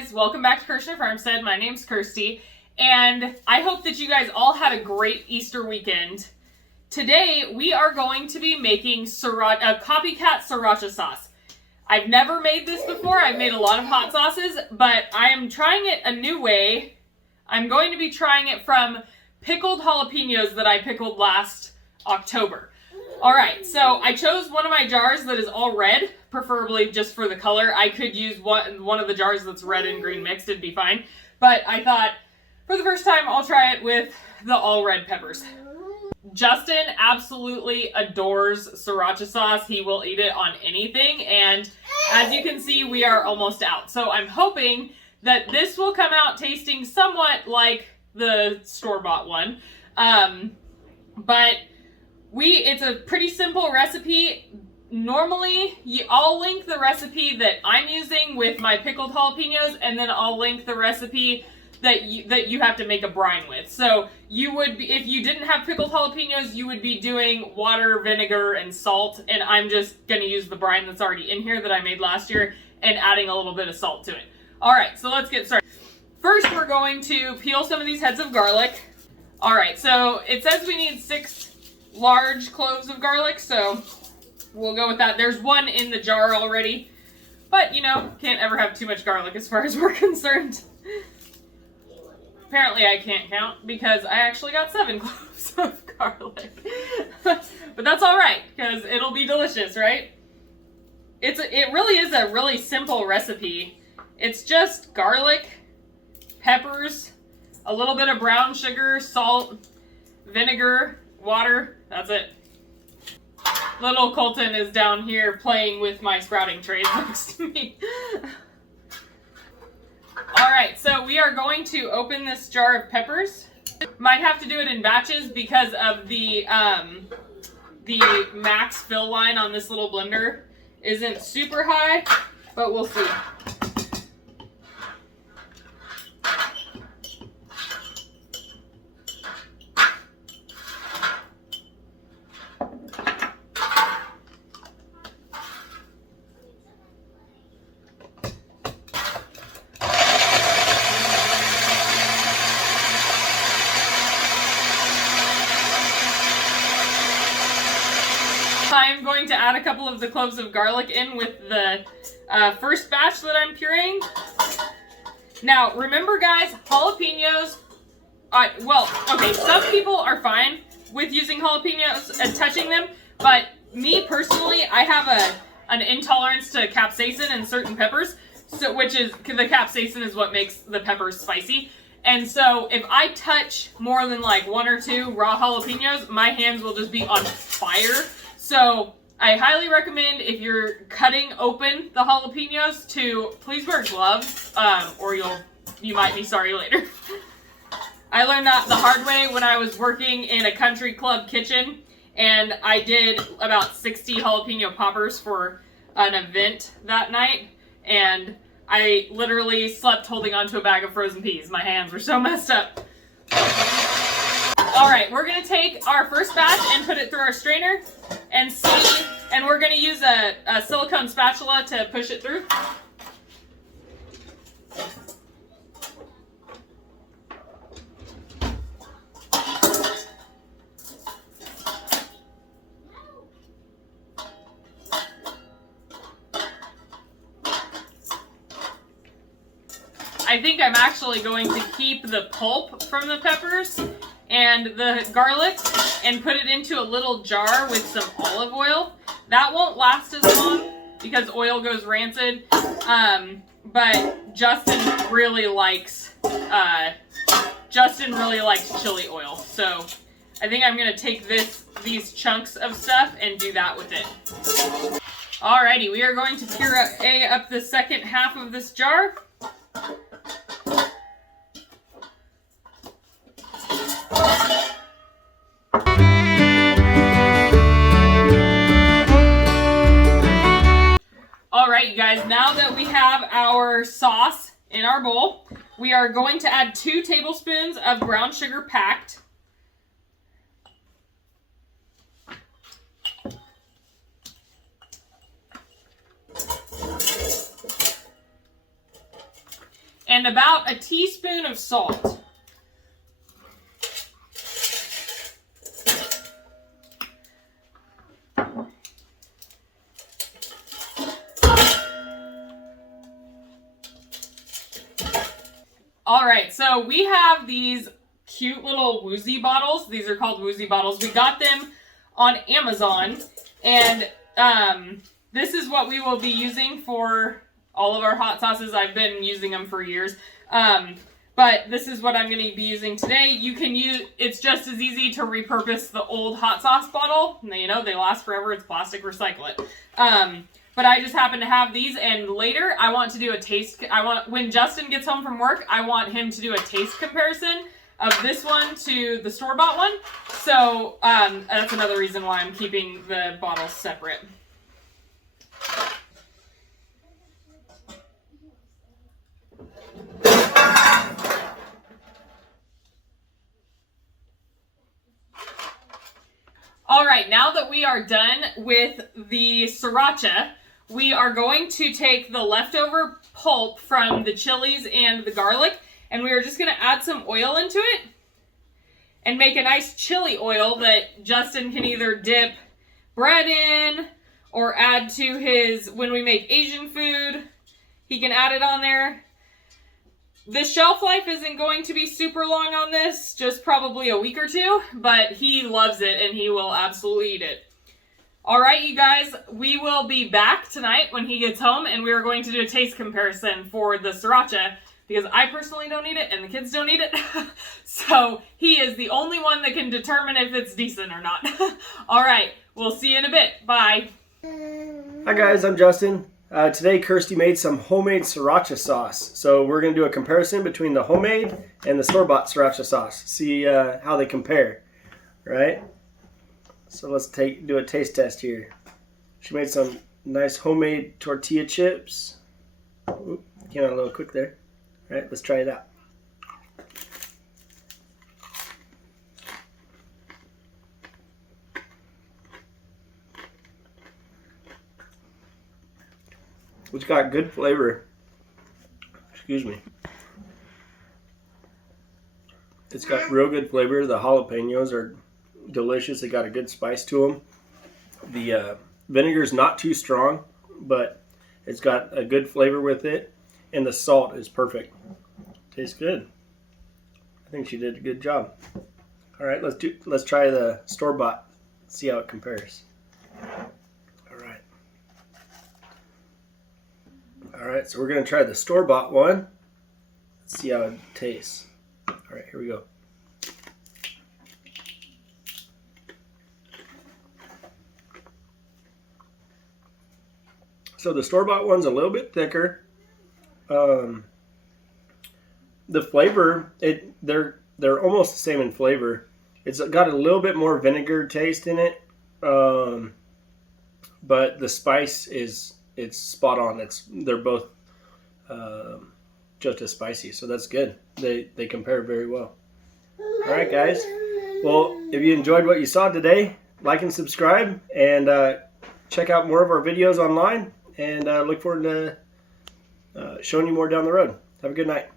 guys, welcome back to Kirshner FarmStead. My name's Kirsty, and I hope that you guys all had a great Easter weekend. Today, we are going to be making a copycat sriracha sauce. I've never made this before. I've made a lot of hot sauces, but I am trying it a new way. I'm going to be trying it from pickled jalapenos that I pickled last October. Alright, so I chose one of my jars that is all red, preferably just for the color. I could use one of the jars that's red and green mixed, it'd be fine. But I thought, for the first time, I'll try it with the all red peppers. Justin absolutely adores sriracha sauce. He will eat it on anything, and as you can see, we are almost out. So I'm hoping that this will come out tasting somewhat like the store-bought one. But it's a pretty simple recipe. Normally, I'll link the recipe that I'm using with my pickled jalapenos, and then I'll link the recipe that you have to make a brine with. So you would be, if you didn't have pickled jalapenos, you would be doing water, vinegar, and salt, and I'm just going to use the brine that's already in here that I made last year and adding a little bit of salt to it. Alright, so let's get started. First, we're going to peel some of these heads of garlic. Alright, so it says we need 6 large cloves of garlic, so we'll go with that. There's one in the jar already, but you know, can't ever have too much garlic as far as we're concerned. Apparently I can't count because I actually got 7 cloves of garlic. But that's alright, because it'll be delicious, right? It really is a really simple recipe. It's just garlic, peppers, a little bit of brown sugar, salt, vinegar, water. That's it. Little Colton is down here playing with my sprouting trays next to me. Alright, so we are going to open this jar of peppers. Might have to do it in batches because of the max fill line on this little blender isn't super high, but we'll see. I'm going to add a couple of the cloves of garlic in with the first batch that I'm pureeing. Now, remember guys, jalapenos, some people are fine with using jalapenos and touching them, but me personally, I have an intolerance to capsaicin and certain peppers, so the capsaicin is what makes the peppers spicy. And so if I touch more than like 1 or 2 raw jalapenos, my hands will just be on fire. So I highly recommend, if you're cutting open the jalapenos, to please wear gloves, or you might be sorry later. I learned that the hard way when I was working in a country club kitchen, and I did about 60 jalapeno poppers for an event that night, and I literally slept holding onto a bag of frozen peas. My hands were so messed up. Alright, we're going to take our first batch and put it through our strainer and see, and we're going to use a silicone spatula to push it through. I think I'm actually going to keep the pulp from the peppers and the garlic and put it into a little jar with some olive oil. That won't last as long because oil goes rancid, but Justin really likes chili oil. So I think I'm gonna take these chunks of stuff and do that with it. Alrighty, we are going to puree up the second half of this jar. Alright you guys, now that we have our sauce in our bowl, we are going to add 2 tablespoons of brown sugar packed. and about a teaspoon of salt. All right, so we have these cute little woozy bottles. These are called woozy bottles. We got them on Amazon, and this is what we will be using for all of our hot sauces. I've been using them for years, but this is what I'm going to be using today. You can use, it's just as easy to repurpose the old hot sauce bottle. You know, they last forever. It's plastic, recycle it. But I just happen to have these, and later I want to do a taste. When Justin gets home from work, I want him to do a taste comparison of this one to the store-bought one. So that's another reason why I'm keeping the bottles separate. All right, now that we are done with the sriracha, we are going to take the leftover pulp from the chilies and the garlic, and we are just going to add some oil into it and make a nice chili oil that Justin can either dip bread in or add to his, when we make Asian food, he can add it on there. The shelf life isn't going to be super long on this, just probably a week or two, but he loves it and he will absolutely eat it. All right, you guys, we will be back tonight when he gets home, and we are going to do a taste comparison for the sriracha because I personally don't eat it and the kids don't eat it. So he is the only one that can determine if it's decent or not. All right, we'll see you in a bit. Bye. Hi guys, I'm Justin. Today Kirsty made some homemade sriracha sauce. So we're going to do a comparison between the homemade and the store-bought sriracha sauce. See how they compare, right? So let's do a taste test here. She made some nice homemade tortilla chips. Oop, came out a little quick there. All right, let's try it out. It's got good flavor. Excuse me. It's got real good flavor. The jalapenos are delicious. They got a good spice to them. The vinegar is not too strong, but it's got a good flavor with it, and the salt is perfect. Tastes good. I think she did a good job. All right, let's try the store-bought. See how it compares. All right, so we're gonna try the store-bought one. Let's see how it tastes. All right, here we go. So the store-bought one's a little bit thicker. The flavor, they're almost the same in flavor. It's got a little bit more vinegar taste in it, but the spice it's spot on. They're both just as spicy, so that's good. They compare very well. All right, guys. Well, if you enjoyed what you saw today, like and subscribe, and check out more of our videos online. And look forward to showing you more down the road. Have a good night.